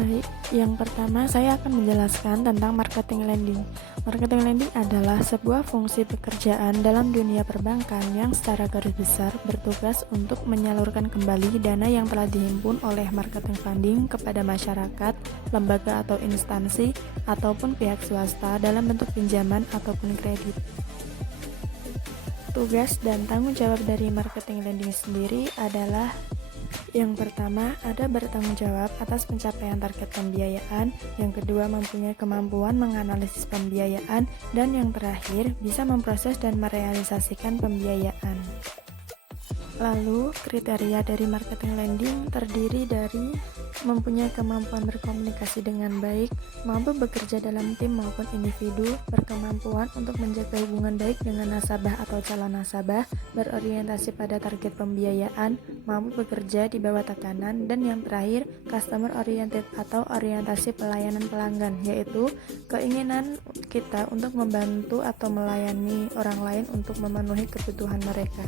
Baik, yang pertama saya akan menjelaskan tentang marketing lending. Marketing lending adalah sebuah fungsi pekerjaan dalam dunia perbankan yang secara garis besar bertugas untuk menyalurkan kembali dana yang telah dihimpun oleh marketing funding kepada masyarakat, lembaga atau instansi, ataupun pihak swasta dalam bentuk pinjaman ataupun kredit. Tugas dan tanggung jawab dari marketing lending sendiri adalah: yang pertama, ada bertanggung jawab atas pencapaian target pembiayaan. Yang kedua, mempunyai kemampuan menganalisis pembiayaan. Dan yang terakhir, bisa memproses dan merealisasikan pembiayaan. Lalu, kriteria dari marketing lending terdiri dari mempunyai kemampuan berkomunikasi dengan baik, mampu bekerja dalam tim maupun individu, berkemampuan untuk menjaga hubungan baik dengan nasabah atau calon nasabah, berorientasi pada target pembiayaan, mampu bekerja di bawah tekanan, dan yang terakhir, customer oriented atau orientasi pelayanan pelanggan, yaitu keinginan kita untuk membantu atau melayani orang lain untuk memenuhi kebutuhan mereka.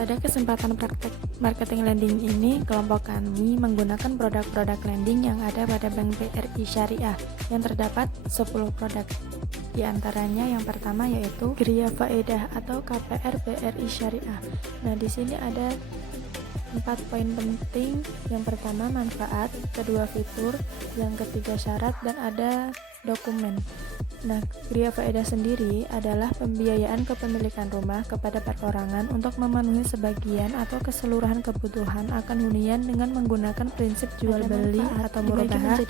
Pada kesempatan praktek marketing lending ini, kelompok kami menggunakan produk-produk lending yang ada pada Bank BRI Syariah yang terdapat 10 produk. Di antaranya yang pertama yaitu Gria Faedah atau KPR BRI Syariah. Nah, di sini ada 4 poin penting. Yang pertama manfaat, kedua fitur, yang ketiga syarat, dan ada dokumen. Nah, Gria Faedah sendiri adalah pembiayaan kepemilikan rumah kepada perorangan untuk memenuhi sebagian atau keseluruhan kebutuhan akan hunian dengan menggunakan prinsip jual beli atau murabahah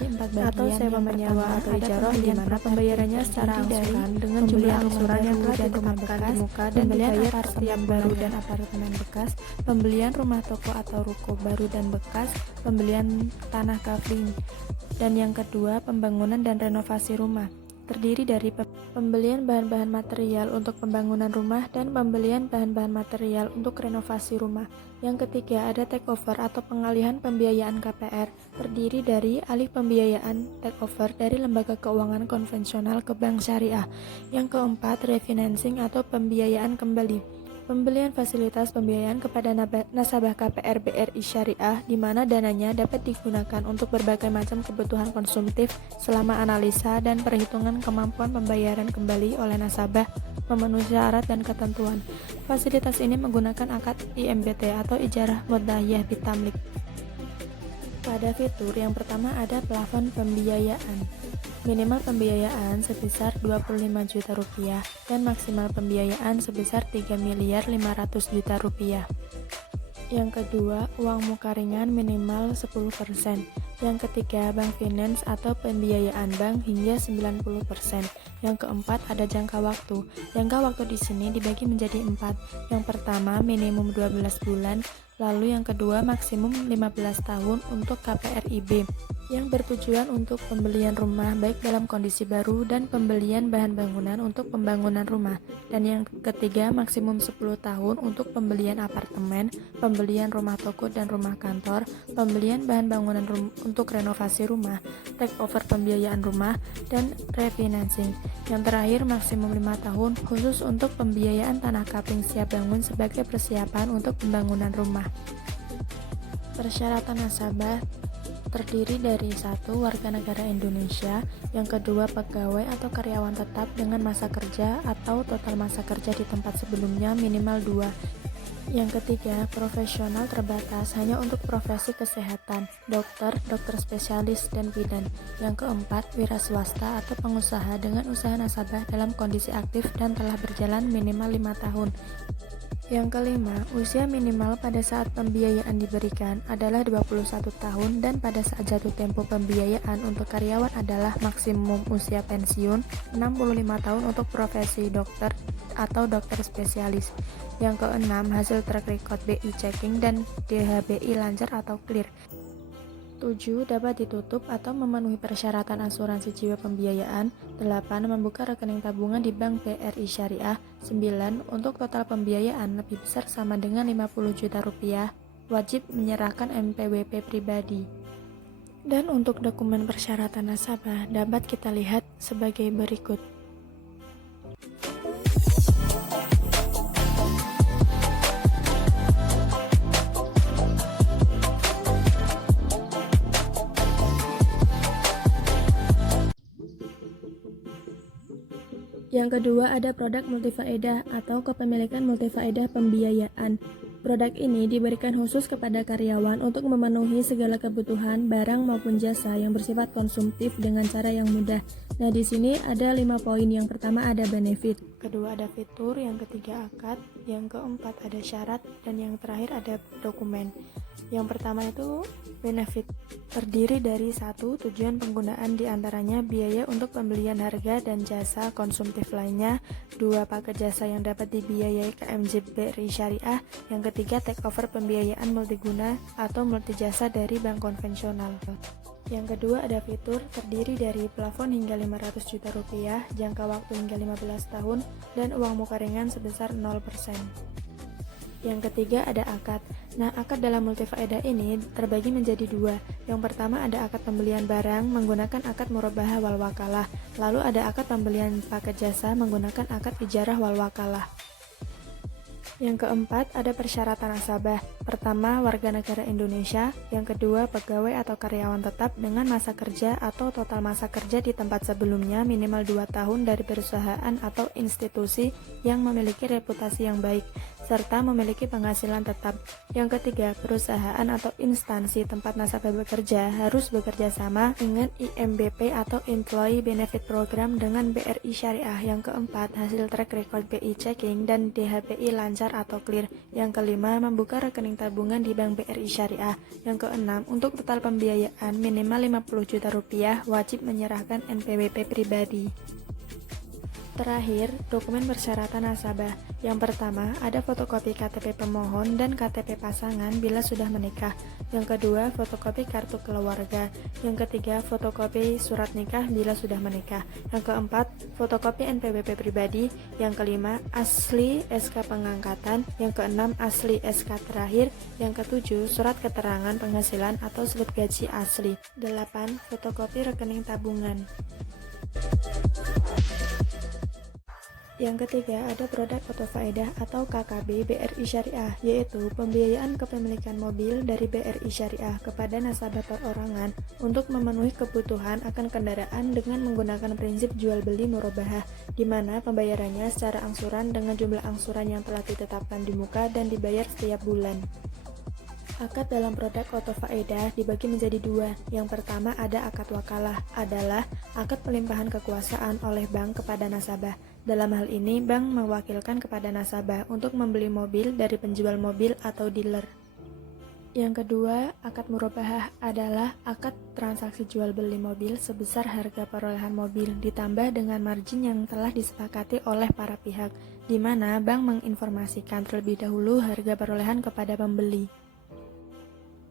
atau sewa menyewa atau ijarah, di mana pembayarannya secara angsuran dengan jumlah angsuran yang telah ditetapkan di muka dan dibayar setiap baru dan apartemen bekas, pembelian rumah toko atau ruko baru dan bekas, pembelian tanah kafling. Dan yang kedua, pembangunan dan renovasi rumah. Terdiri dari pembelian bahan-bahan material untuk pembangunan rumah dan pembelian bahan-bahan material untuk renovasi rumah. Yang ketiga, ada takeover atau pengalihan pembiayaan KPR, terdiri dari alih pembiayaan takeover dari lembaga keuangan konvensional ke bank syariah. Yang keempat, refinancing atau pembiayaan kembali. Pembelian fasilitas pembiayaan kepada nasabah KPR BRI Syariah, di mana dananya dapat digunakan untuk berbagai macam kebutuhan konsumtif selama analisa dan perhitungan kemampuan pembayaran kembali oleh nasabah memenuhi syarat dan ketentuan. Fasilitas ini menggunakan akad IMBT atau Ijarah Mudahiyah Bitamlik. Pada fitur yang pertama ada plafon pembiayaan. Minimal pembiayaan sebesar 25 juta rupiah dan maksimal pembiayaan sebesar 3.500.000.000 rupiah. Yang kedua, uang muka ringan minimal 10%. Yang ketiga, bank finance atau pembiayaan bank hingga 90%. Yang keempat, ada jangka waktu. Jangka waktu di sini dibagi menjadi 4. Yang pertama, minimum 12 bulan. Lalu yang kedua, maksimum 15 tahun untuk KPRIB yang bertujuan untuk pembelian rumah baik dalam kondisi baru dan pembelian bahan bangunan untuk pembangunan rumah. Dan yang ketiga, maksimum 10 tahun untuk pembelian apartemen, pembelian rumah toko dan rumah kantor, pembelian bahan bangunan untuk renovasi rumah, takeover pembiayaan rumah, dan refinancing. Yang terakhir, maksimum 5 tahun khusus untuk pembiayaan tanah kapling siap bangun sebagai persiapan untuk pembangunan rumah. Persyaratan nasabah terdiri dari 1. Warga negara Indonesia, yang kedua pegawai atau karyawan tetap dengan masa kerja atau total masa kerja di tempat sebelumnya minimal 2. Yang ketiga, profesional terbatas hanya untuk profesi kesehatan, dokter, dokter spesialis, dan bidan. Yang keempat, wira swasta atau pengusaha dengan usaha nasabah dalam kondisi aktif dan telah berjalan minimal 5 tahun. Yang kelima, usia minimal pada saat pembiayaan diberikan adalah 21 tahun dan pada saat jatuh tempo pembiayaan untuk karyawan adalah maksimum usia pensiun 65 tahun untuk profesi dokter atau dokter spesialis. Yang keenam, hasil track record BI checking dan DHBI lancar atau clear. 7. Dapat ditutup atau memenuhi persyaratan asuransi jiwa pembiayaan. 8. Membuka rekening tabungan di Bank BRI Syariah. 9. Untuk total pembiayaan lebih besar sama dengan 50 juta rupiah, wajib menyerahkan NPWP pribadi. Dan untuk dokumen persyaratan nasabah dapat kita lihat sebagai berikut. Yang kedua ada produk multifaedah atau kepemilikan multifaedah pembiayaan. Produk ini diberikan khusus kepada karyawan untuk memenuhi segala kebutuhan barang maupun jasa yang bersifat konsumtif dengan cara yang mudah. Nah, di sini ada 5 poin. Yang pertama ada benefit, kedua ada fitur, yang ketiga akad, yang keempat ada syarat, dan yang terakhir ada dokumen. Yang pertama itu benefit, terdiri dari 1. Tujuan penggunaan diantaranya biaya untuk pembelian harga dan jasa konsumtif lainnya. 2. Paket jasa yang dapat dibiayai KMJ BRI Syariah. Yang ketiga, take over pembiayaan multiguna atau multijasa dari bank konvensional. Yang kedua ada fitur, terdiri dari plafon hingga 500 juta rupiah, jangka waktu hingga 15 tahun, dan uang muka ringan sebesar 0%. Yang ketiga ada akad. Nah, akad dalam multifaedah ini terbagi menjadi 2. Yang pertama ada akad pembelian barang menggunakan akad murabahah wal wakalah. Lalu ada akad pembelian paket jasa menggunakan akad ijarah wal wakalah. Yang keempat ada persyaratan nasabah. Pertama, warga negara Indonesia. Yang kedua, pegawai atau karyawan tetap dengan masa kerja atau total masa kerja di tempat sebelumnya minimal 2 tahun dari perusahaan atau institusi yang memiliki reputasi yang baik, serta memiliki penghasilan tetap. Yang ketiga, perusahaan atau instansi tempat nasabah bekerja harus bekerja sama dengan IMBP atau Employee Benefit Program dengan BRI Syariah. Yang keempat, hasil track record BI checking dan DHBI lancar atau clear. Yang kelima, membuka rekening tabungan di Bank BRI Syariah. Yang keenam, untuk total pembiayaan minimal 50 juta rupiah, wajib menyerahkan NPWP pribadi. Terakhir, dokumen persyaratan nasabah. Yang pertama, ada fotokopi KTP pemohon dan KTP pasangan bila sudah menikah. Yang kedua, fotokopi kartu keluarga. Yang ketiga, fotokopi surat nikah bila sudah menikah. Yang keempat, fotokopi NPWP pribadi. Yang kelima, asli SK pengangkatan. Yang keenam, asli SK terakhir. Yang ketujuh, surat keterangan penghasilan atau slip gaji asli. 8. Fotokopi rekening tabungan. Yang ketiga ada produk Autofaedah atau KKB BRI Syariah, yaitu pembiayaan kepemilikan mobil dari BRI Syariah kepada nasabah perorangan untuk memenuhi kebutuhan akan kendaraan dengan menggunakan prinsip jual beli murabahah, di mana pembayarannya secara angsuran dengan jumlah angsuran yang telah ditetapkan di muka dan dibayar setiap bulan. Akad dalam produk Autofaedah dibagi menjadi 2. Yang pertama ada akad wakalah, adalah akad pelimpahan kekuasaan oleh bank kepada nasabah. Dalam hal ini, bank mewakilkan kepada nasabah untuk membeli mobil dari penjual mobil atau dealer. Yang kedua, akad murabahah adalah akad transaksi jual beli mobil sebesar harga perolehan mobil ditambah dengan margin yang telah disepakati oleh para pihak, di mana bank menginformasikan terlebih dahulu harga perolehan kepada pembeli.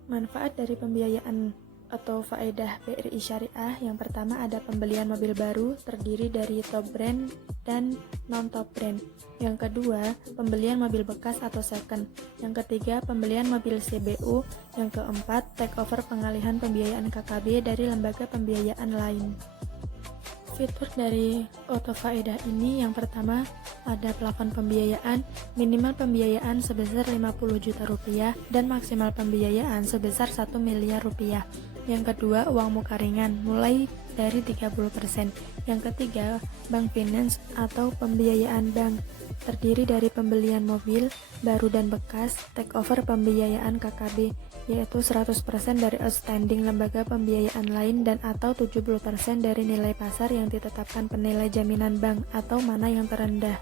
Manfaat dari pembiayaan atau faedah BRI Syariah, yang pertama ada pembelian mobil baru terdiri dari top brand dan non-top brand. Yang kedua, pembelian mobil bekas atau second. Yang ketiga, pembelian mobil CBU. Yang keempat, take over pengalihan pembiayaan KKB dari lembaga pembiayaan lain. Fitur dari Autofaedah ini yang pertama ada plafon pembiayaan, minimal pembiayaan sebesar 50 juta rupiah dan maksimal pembiayaan sebesar 1 miliar rupiah. Yang kedua, uang muka ringan mulai dari 30%. Yang ketiga, bank finance atau pembiayaan bank, terdiri dari pembelian mobil baru dan bekas, take over pembiayaan KKB, yaitu 100% dari outstanding lembaga pembiayaan lain dan atau 70% dari nilai pasar yang ditetapkan penilai jaminan bank atau mana yang terendah.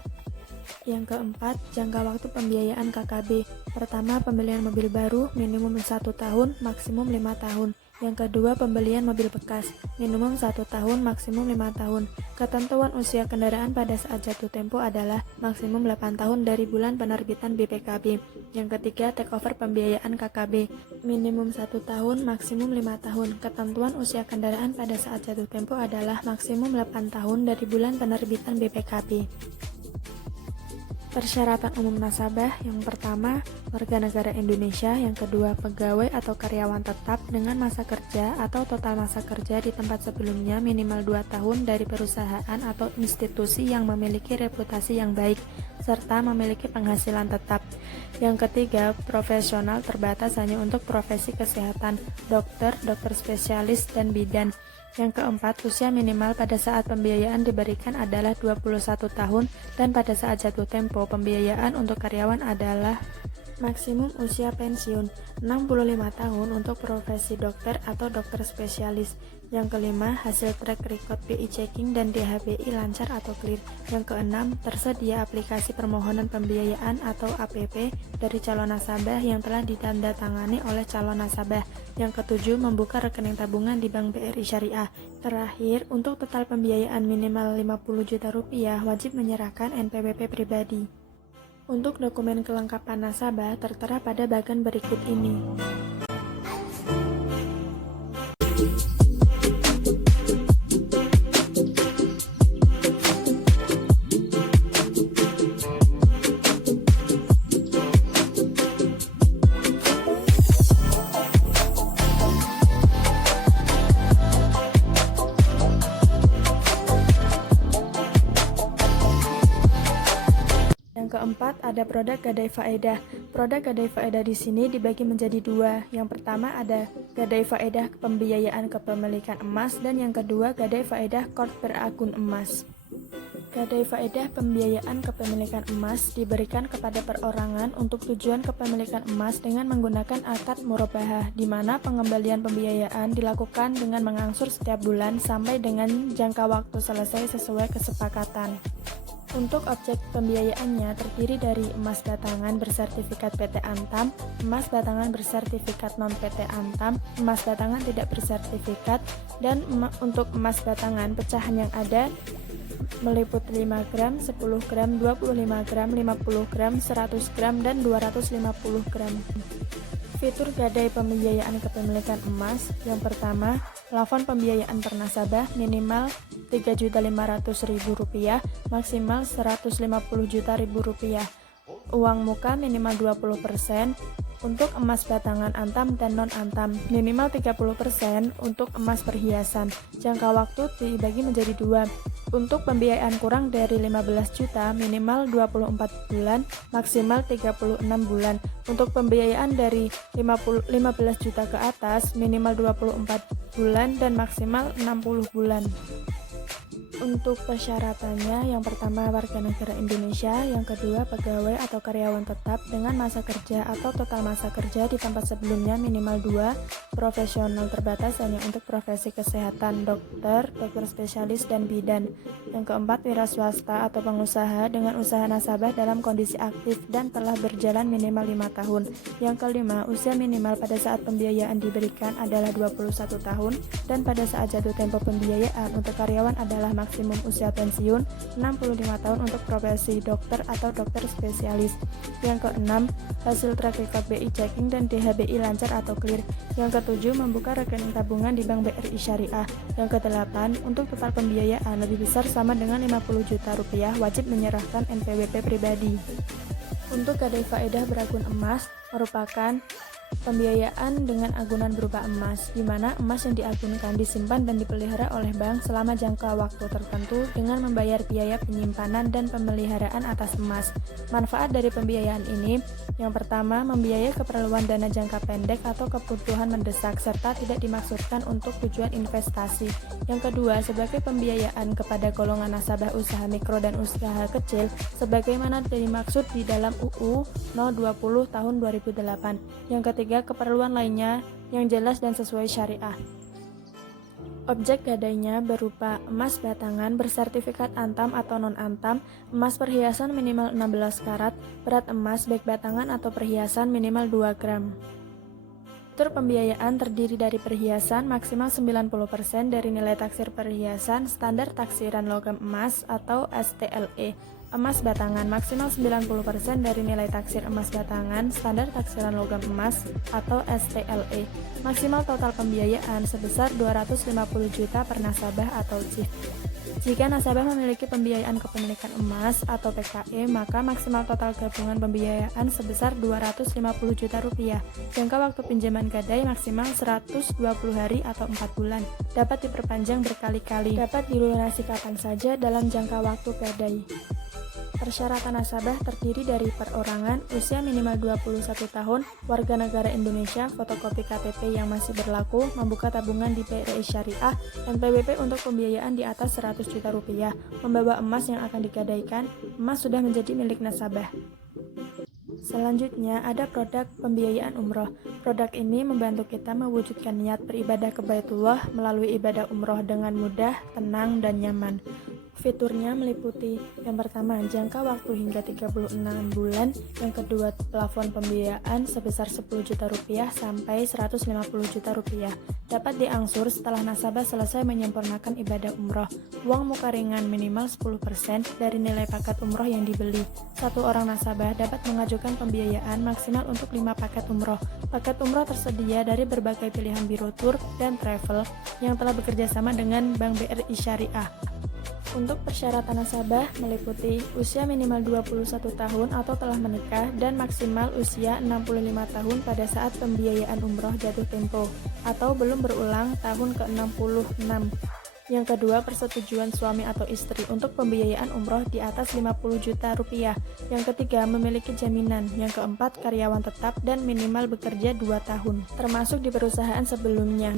Yang keempat, jangka waktu pembiayaan KKB. Pertama, pembelian mobil baru minimum 1 tahun, maksimum 5 tahun. Yang kedua, pembelian mobil bekas, minimum 1 tahun, maksimum 5 tahun. Ketentuan usia kendaraan pada saat jatuh tempo adalah maksimum 8 tahun dari bulan penerbitan BPKB. Yang ketiga, take over pembiayaan KKB, minimum 1 tahun, maksimum 5 tahun. Ketentuan usia kendaraan pada saat jatuh tempo adalah maksimum 8 tahun dari bulan penerbitan BPKB. Persyaratan umum nasabah, yang pertama, warga negara Indonesia, yang kedua, pegawai atau karyawan tetap dengan masa kerja atau total masa kerja di tempat sebelumnya minimal 2 tahun dari perusahaan atau institusi yang memiliki reputasi yang baik, serta memiliki penghasilan tetap. Yang ketiga, profesional terbatas hanya untuk profesi kesehatan, dokter, dokter spesialis, dan bidan. Yang keempat, usia minimal pada saat pembiayaan diberikan adalah 21 tahun dan pada saat jatuh tempo pembiayaan untuk karyawan adalah maksimum usia pensiun 65 tahun untuk profesi dokter atau dokter spesialis. Yang kelima, hasil track record BI checking dan DHBI lancar atau clear. Yang keenam, tersedia aplikasi permohonan pembiayaan atau APP dari calon nasabah yang telah ditandatangani oleh calon nasabah. Yang ketujuh, membuka rekening tabungan di Bank BRI Syariah. Terakhir, untuk total pembiayaan minimal 50 juta rupiah wajib menyerahkan NPWP pribadi. Untuk dokumen kelengkapan nasabah tertera pada bagian berikut ini. Keempat, ada produk Gadai Faedah. Produk Gadai Faedah di sini dibagi menjadi dua. Yang pertama ada Gadai Faedah Pembiayaan Kepemilikan Emas dan yang kedua Gadai Faedah Kort Berakun Emas. Gadai Faedah Pembiayaan Kepemilikan Emas diberikan kepada perorangan untuk tujuan kepemilikan emas dengan menggunakan akad murabahah, di mana pengembalian pembiayaan dilakukan dengan mengangsur setiap bulan sampai dengan jangka waktu selesai sesuai kesepakatan. Untuk objek pembiayaannya terdiri dari emas batangan bersertifikat PT Antam, emas batangan bersertifikat non-PT Antam, emas batangan tidak bersertifikat, dan untuk emas batangan pecahan yang ada meliputi 5 gram, 10 gram, 25 gram, 50 gram, 100 gram, dan 250 gram. Fitur Gadai Pembiayaan Kepemilikan Emas. Yang pertama, plafon pembiayaan per nasabah minimal Rp3.500.000, maksimal Rp150.000. Uang muka minimal 20%. Untuk emas batangan Antam dan non-Antam minimal 30%. Untuk emas perhiasan, jangka waktu dibagi menjadi dua. Untuk pembiayaan kurang dari 15 juta minimal 24 bulan, maksimal 36 bulan. Untuk pembiayaan dari 15 juta ke atas minimal 24 bulan dan maksimal 60 bulan. Untuk persyaratannya, yang pertama warga negara Indonesia, yang kedua pegawai atau karyawan tetap dengan masa kerja atau total masa kerja di tempat sebelumnya minimal 2, profesional terbatas hanya untuk profesi kesehatan, dokter, dokter spesialis, dan bidan. Yang keempat, wira swasta atau pengusaha dengan usaha nasabah dalam kondisi aktif dan telah berjalan minimal 5 tahun. Yang kelima, usia minimal pada saat pembiayaan diberikan adalah 21 tahun dan pada saat jatuh tempo pembiayaan untuk karyawan adalah maksimum usia pensiun 65 tahun untuk profesi dokter atau dokter spesialis. Yang keenam, hasil track record BI checking dan DHBI lancar atau clear. Yang ketujuh, membuka rekening tabungan di Bank BRI Syariah. Yang kedelapan, untuk total pembiayaan lebih besar sama dengan 50 juta rupiah wajib menyerahkan NPWP pribadi. Untuk Gadai Faedah Berakun Emas merupakan pembiayaan dengan agunan berupa emas, di mana emas yang diagunkan disimpan dan dipelihara oleh bank selama jangka waktu tertentu dengan membayar biaya penyimpanan dan pemeliharaan atas emas. Manfaat dari pembiayaan ini, yang pertama, membiayai keperluan dana jangka pendek atau kebutuhan mendesak serta tidak dimaksudkan untuk tujuan investasi. Yang kedua, sebagai pembiayaan kepada golongan nasabah usaha mikro dan usaha kecil sebagaimana dimaksud di dalam UU No 20 tahun 2008. Yang ketiga, keperluan lainnya yang jelas dan sesuai syariah. Objek gadainya berupa emas batangan bersertifikat Antam atau non-Antam, emas perhiasan minimal 16 karat, berat emas baik batangan atau perhiasan minimal 2 gram. Fitur pembiayaan terdiri dari perhiasan maksimal 90% dari nilai taksir perhiasan standar taksiran logam emas atau STLE. Emas batangan maksimal 90% dari nilai taksir emas batangan standar taksiran logam emas atau STLE. Maksimal total pembiayaan sebesar 250 juta per nasabah atau CIF. Jika nasabah memiliki pembiayaan kepemilikan emas atau PKE, maka maksimal total gabungan pembiayaan sebesar 250 juta rupiah. Jangka waktu pinjaman gadai maksimal 120 hari atau 4 bulan. Dapat diperpanjang berkali-kali. Dapat dilunasi kapan saja dalam jangka waktu gadai. Persyaratan nasabah terdiri dari perorangan, usia minimal 21 tahun, warga negara Indonesia, fotokopi KTP yang masih berlaku, membuka tabungan di BRI Syariah, NPWP untuk pembiayaan di atas 100 juta rupiah, membawa emas yang akan digadaikan, emas sudah menjadi milik nasabah. Selanjutnya ada produk pembiayaan umroh. Produk ini membantu kita mewujudkan niat beribadah ke Baitullah melalui ibadah umroh dengan mudah, tenang, dan nyaman. Fiturnya meliputi yang pertama, jangka waktu hingga 36 bulan, yang kedua, plafon pembiayaan sebesar 10 juta rupiah sampai 150 juta rupiah. Dapat diangsur setelah nasabah selesai menyempurnakan ibadah umroh. Uang muka ringan minimal 10% dari nilai paket umroh yang dibeli. Satu orang nasabah dapat mengajukan pembiayaan maksimal untuk 5 paket umroh. Paket umroh tersedia dari berbagai pilihan biro tour dan travel yang telah bekerjasama dengan Bank BRI Syariah. Untuk persyaratan nasabah meliputi usia minimal 21 tahun atau telah menikah dan maksimal usia 65 tahun pada saat pembiayaan umroh jatuh tempo atau belum berulang tahun ke-66. Yang kedua, persetujuan suami atau istri untuk pembiayaan umroh di atas 50 juta rupiah. Yang ketiga, memiliki jaminan. Yang keempat, karyawan tetap dan minimal bekerja 2 tahun, termasuk di perusahaan sebelumnya.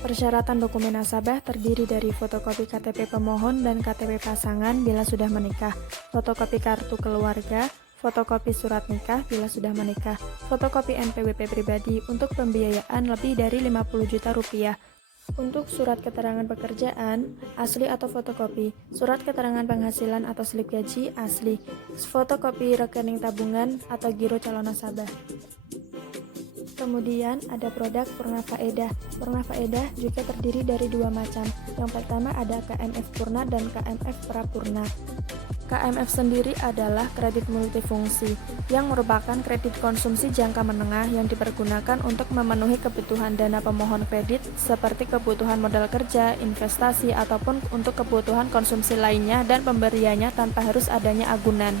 Persyaratan dokumen nasabah terdiri dari fotokopi KTP pemohon dan KTP pasangan bila sudah menikah, fotokopi kartu keluarga, fotokopi surat nikah bila sudah menikah, fotokopi NPWP pribadi untuk pembiayaan lebih dari 50 juta rupiah. Untuk surat keterangan pekerjaan, asli atau fotokopi, surat keterangan penghasilan atau slip gaji, asli, fotokopi rekening tabungan atau giro calon nasabah. Kemudian ada produk Purna Faedah. Purna Faedah juga terdiri dari 2 macam. Yang pertama ada KMF Purna dan KMF Prapurna. KMF sendiri adalah kredit multifungsi yang merupakan kredit konsumsi jangka menengah yang dipergunakan untuk memenuhi kebutuhan dana pemohon kredit seperti kebutuhan modal kerja, investasi, ataupun untuk kebutuhan konsumsi lainnya dan pemberiannya tanpa harus adanya agunan.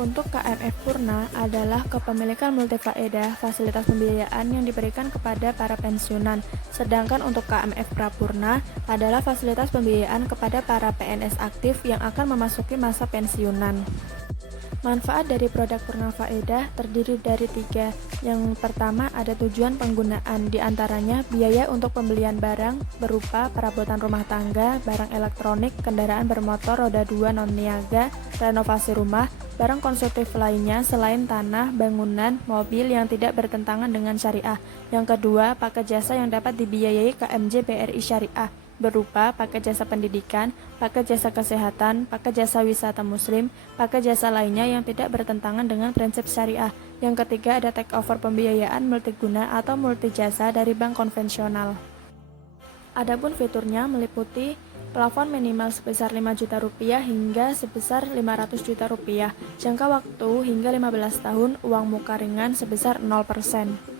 Untuk KMF Purna adalah kepemilikan multifaedah fasilitas pembiayaan yang diberikan kepada para pensiunan, sedangkan untuk KMF Prapurna adalah fasilitas pembiayaan kepada para PNS aktif yang akan memasuki masa pensiunan. Manfaat dari produk Purna Faedah terdiri dari 3. Yang pertama ada tujuan penggunaan, diantaranya biaya untuk pembelian barang berupa perabotan rumah tangga, barang elektronik, kendaraan bermotor roda 2 non-niaga, renovasi rumah, barang konsumtif lainnya selain tanah, bangunan, mobil yang tidak bertentangan dengan syariah. Yang kedua, paket jasa yang dapat dibiayai KMJ BRI Syariah berupa paket jasa pendidikan, paket jasa kesehatan, paket jasa wisata muslim, paket jasa lainnya yang tidak bertentangan dengan prinsip syariah. Yang ketiga ada take over pembiayaan multiguna atau multijasa dari bank konvensional. Adapun fiturnya meliputi plafon minimal sebesar 5 juta rupiah hingga sebesar 500 juta rupiah, jangka waktu hingga 15 tahun, uang muka ringan sebesar 0%.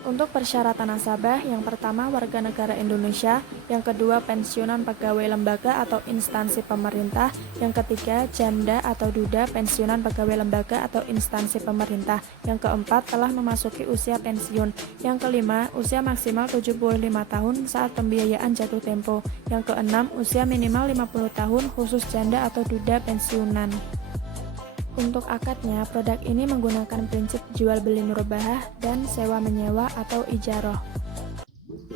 Untuk persyaratan nasabah, yang pertama warga negara Indonesia, yang kedua pensiunan pegawai lembaga atau instansi pemerintah, yang ketiga janda atau duda pensiunan pegawai lembaga atau instansi pemerintah, yang keempat telah memasuki usia pensiun, yang kelima usia maksimal 75 tahun saat pembiayaan jatuh tempo, yang keenam usia minimal 50 tahun khusus janda atau duda pensiunan. Untuk akadnya, produk ini menggunakan prinsip jual beli murabahah dan sewa menyewa atau ijaroh.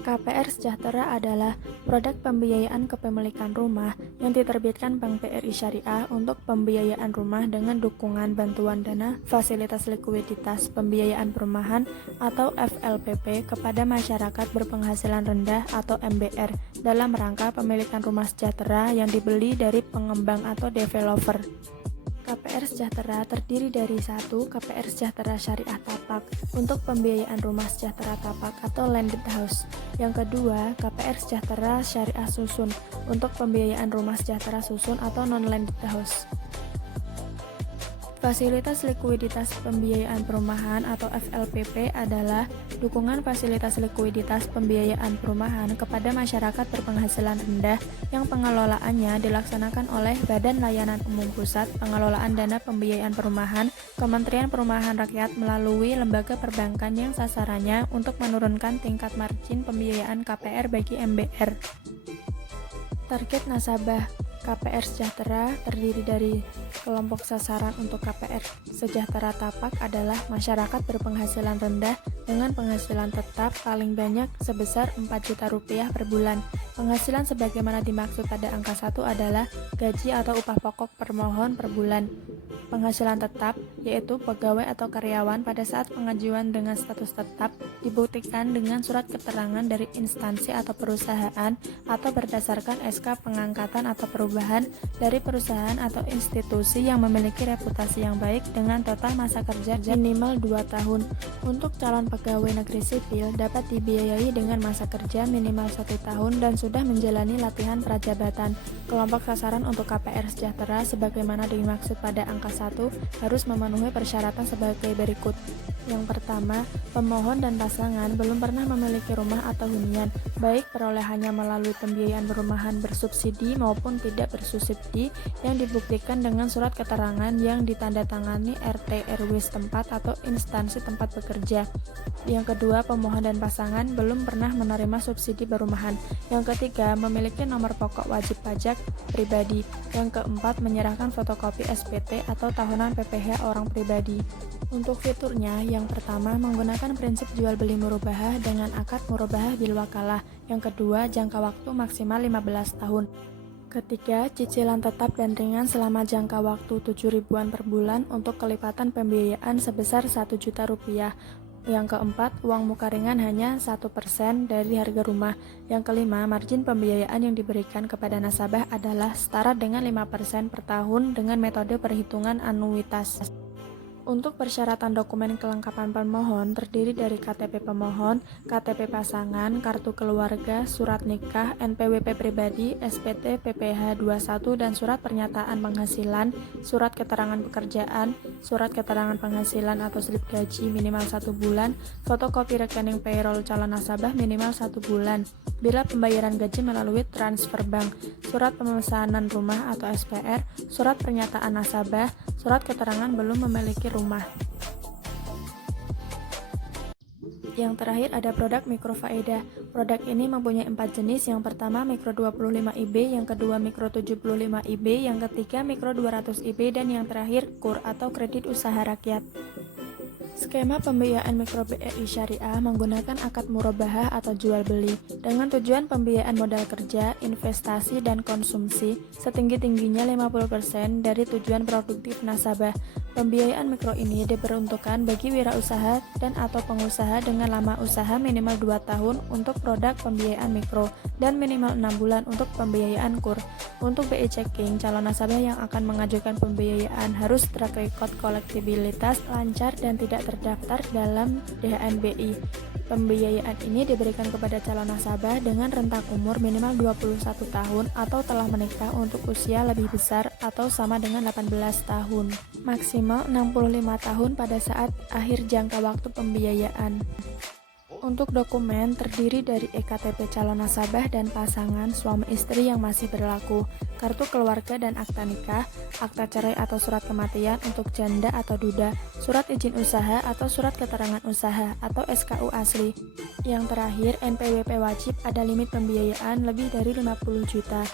KPR Sejahtera adalah produk pembiayaan kepemilikan rumah yang diterbitkan Bank BRI Syariah untuk pembiayaan rumah dengan dukungan bantuan dana fasilitas likuiditas pembiayaan perumahan atau FLPP kepada masyarakat berpenghasilan rendah atau MBR dalam rangka pemilikan rumah sejahtera yang dibeli dari pengembang atau developer. KPR Sejahtera terdiri dari 1. KPR Sejahtera Syariah Tapak untuk pembiayaan rumah sejahtera tapak atau landed house. Yang kedua, KPR Sejahtera Syariah Susun untuk pembiayaan rumah sejahtera susun atau non-landed house. Fasilitas likuiditas pembiayaan perumahan atau FLPP adalah dukungan fasilitas likuiditas pembiayaan perumahan kepada masyarakat berpenghasilan rendah yang pengelolaannya dilaksanakan oleh Badan Layanan Umum Pusat Pengelolaan Dana Pembiayaan Perumahan, Kementerian Perumahan Rakyat melalui lembaga perbankan yang sasarannya untuk menurunkan tingkat margin pembiayaan KPR bagi MBR. Target nasabah KPR Sejahtera terdiri dari kelompok sasaran untuk KPR Sejahtera Tapak adalah masyarakat berpenghasilan rendah dengan penghasilan tetap paling banyak sebesar Rp4.000.000 per bulan. Penghasilan sebagaimana dimaksud pada angka 1 adalah gaji atau upah pokok permohon per bulan. Penghasilan tetap, yaitu pegawai atau karyawan pada saat pengajuan dengan status tetap, dibuktikan dengan surat keterangan dari instansi atau perusahaan atau berdasarkan SK pengangkatan atau perubahan dari perusahaan atau institusi yang memiliki reputasi yang baik dengan total masa kerja minimal 2 tahun. Untuk calon pegawai negeri sipil dapat dibiayai dengan masa kerja minimal 1 tahun dan sudah menjalani latihan prajabatan. Kelompok sasaran untuk KPR Sejahtera sebagaimana dimaksud pada angka 1 harus memenuhi persyaratan sebagai berikut. Yang pertama, pemohon dan pasangan belum pernah memiliki rumah atau hunian, baik perolehannya melalui pembiayaan perumahan bersubsidi maupun tidak bersubsidi yang dibuktikan dengan surat keterangan yang ditandatangani RT RW setempat atau instansi tempat bekerja. Yang kedua, pemohon dan pasangan belum pernah menerima subsidi perumahan. Yang ketiga, memiliki nomor pokok wajib pajak pribadi. Yang keempat, menyerahkan fotokopi SPT atau tahunan PPh orang pribadi. Untuk fiturnya, yang pertama menggunakan prinsip jual beli murabahah dengan akad murabahah bil wakalah. Yang kedua, jangka waktu maksimal 15 tahun. Ketiga, cicilan tetap dan ringan selama jangka waktu 7.000-an per bulan untuk kelipatan pembiayaan sebesar Rp1.000.000. Yang keempat, uang muka ringan hanya 1% dari harga rumah. Yang kelima, margin pembiayaan yang diberikan kepada nasabah adalah setara dengan 5% per tahun dengan metode perhitungan anuitas. Untuk persyaratan dokumen kelengkapan pemohon terdiri dari KTP pemohon, KTP pasangan, kartu keluarga, surat nikah, NPWP pribadi, SPT, PPh 21 dan surat pernyataan penghasilan, surat keterangan pekerjaan, surat keterangan penghasilan atau slip gaji minimal 1 bulan, fotokopi rekening payroll calon nasabah minimal 1 bulan. Bila pembayaran gaji melalui transfer bank, surat pemesanan rumah atau SPR, surat pernyataan nasabah, surat keterangan belum memiliki rumah. Yang terakhir ada produk mikrofaedah. Produk ini mempunyai 4 jenis. Yang pertama mikro 25 IB, yang kedua mikro 75 IB, yang ketiga mikro 200 IB, dan yang terakhir KUR atau kredit usaha rakyat. Skema pembiayaan mikro BRI Syariah menggunakan akad murabahah atau jual beli dengan tujuan pembiayaan modal kerja, investasi, dan konsumsi setinggi-tingginya 50% dari tujuan produktif nasabah. Pembiayaan mikro ini diperuntukkan bagi wirausaha dan atau pengusaha dengan lama usaha minimal 2 tahun untuk produk pembiayaan mikro dan minimal 6 bulan untuk pembiayaan KUR. Untuk BI Checking, calon nasabah yang akan mengajukan pembiayaan harus track record kolektibilitas lancar dan tidak terdaftar dalam DHNBI. Pembiayaan ini diberikan kepada calon nasabah dengan rentang umur minimal 21 tahun atau telah menikah untuk usia lebih besar atau sama dengan 18 tahun. Maksimal 65 tahun pada saat akhir jangka waktu pembiayaan. Untuk dokumen terdiri dari EKTP calon nasabah dan pasangan suami istri yang masih berlaku, kartu keluarga dan akta nikah, akta cerai atau surat kematian untuk janda atau duda, surat izin usaha atau surat keterangan usaha atau SKU asli. Yang terakhir, NPWP wajib ada limit pembiayaan lebih dari 50 juta.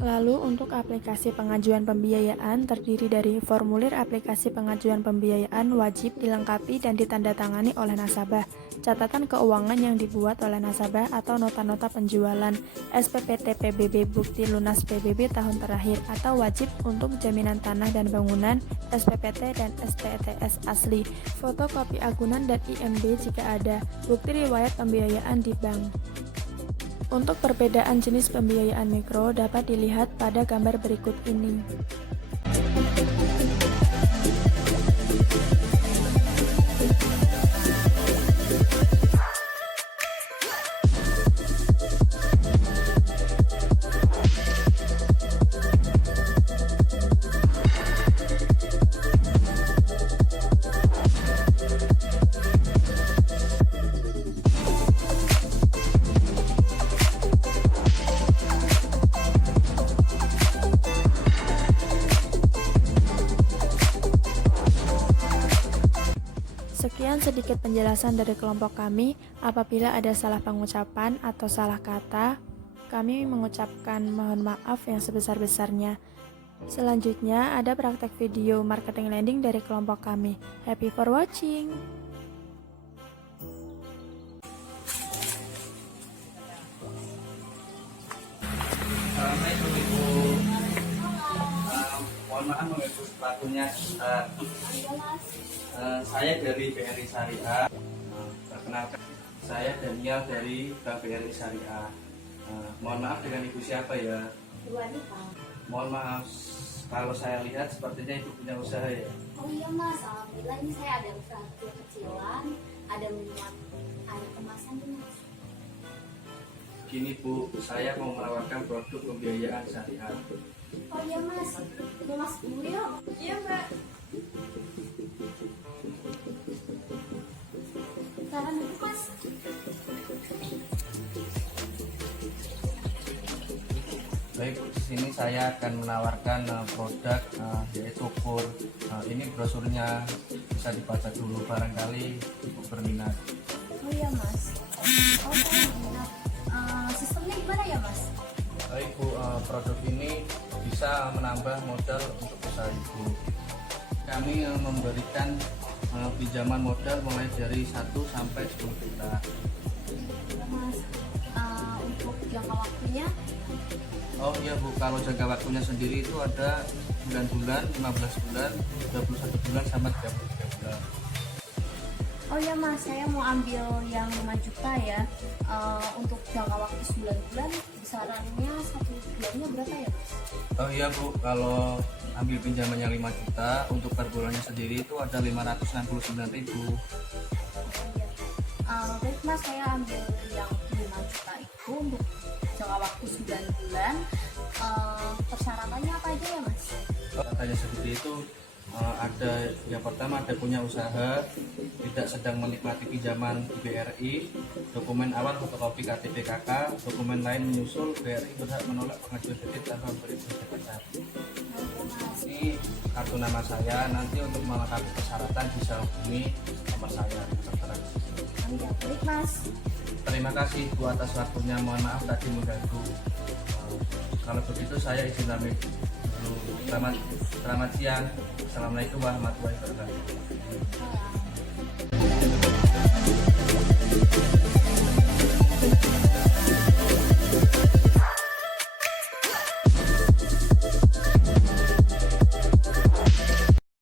Lalu untuk aplikasi pengajuan pembiayaan terdiri dari formulir aplikasi pengajuan pembiayaan wajib dilengkapi dan ditandatangani oleh nasabah, catatan keuangan yang dibuat oleh nasabah atau nota-nota penjualan, SPPT PBB bukti lunas PBB tahun terakhir atau wajib untuk jaminan tanah dan bangunan, SPPT dan STTS asli, fotokopi agunan dan IMB jika ada, bukti riwayat pembiayaan di bank. Untuk perbedaan jenis pembiayaan mikro dapat dilihat pada gambar berikut ini. sedikit penjelasan dari kelompok kami. Apabila ada salah pengucapan atau salah kata, kami mengucapkan mohon maaf yang sebesar-besarnya. Selanjutnya ada praktek video marketing landing dari kelompok kami. Happy for watching! Assalamualaikum Ibu. Mohon maaf mengganggu sepatunya. Saya dari BRI Syariah. Perkenalkan, saya Daniel dari Bank BRI Syariah. Mohon maaf, dengan Ibu siapa ya? Mohon maaf, kalau saya lihat sepertinya Ibu punya usaha ya? Oh iya Mas, alhamdulillah ini saya ada usaha kecil-kecilan, ada minuman air kemasan nih Mas. Gini Bu, saya mau menawarkan produk pembiayaan syariah. Oh iya Mas, itu Mas dulu yuk. Iya Mbak. Saran dulu Mas. Baik Bu, di sini saya akan menawarkan produk yaitu kur. Ini brosurnya, bisa dibaca dulu, barangkali Ibu berminat. Oh iya Mas. Oh saya minat. Sistemnya gimana ya Mas? Baik Bu, produk ini bisa menambah modal untuk usaha Ibu. Kami memberikan pinjaman modal mulai dari 1 sampai 10 juta. Ya Mas. Untuk jangka waktunya? Oh iya Bu, kalau jangka waktunya sendiri itu ada 9 bulan, 15 bulan, 21 bulan, sama 33 bulan. Oh ya Mas, saya mau ambil yang 5 juta ya. Untuk jangka waktu 9 bulan, besarannya 1 bulannya berapa ya Mas? Oh iya Bu, kalau ambil pinjamannya 5 juta, untuk per bulannya sendiri itu ada 569.000. Iya. Baik Mas, saya ambil yang 5 juta itu untuk jangka waktu 9 bulan. Persyaratannya apa aja ya Mas? Katanya seperti itu, ada yang pertama ada punya usaha, tidak sedang menikmati pinjaman BRI, dokumen awal fotokopi KTP KK, dokumen lain menyusul, BRI berhak menolak pengajuan kredit tanpa memberi persyaratan. Ini kartu nama saya, nanti untuk melengkapi persyaratan bisa hubungi nomor saya. Iya, baik Mas. Terima kasih Bu atas waktunya, mohon maaf tadi mengganggu. Kalau begitu saya izin pamit dulu. Selamat siang. Assalamualaikum warahmatullahi wabarakatuh. Salam.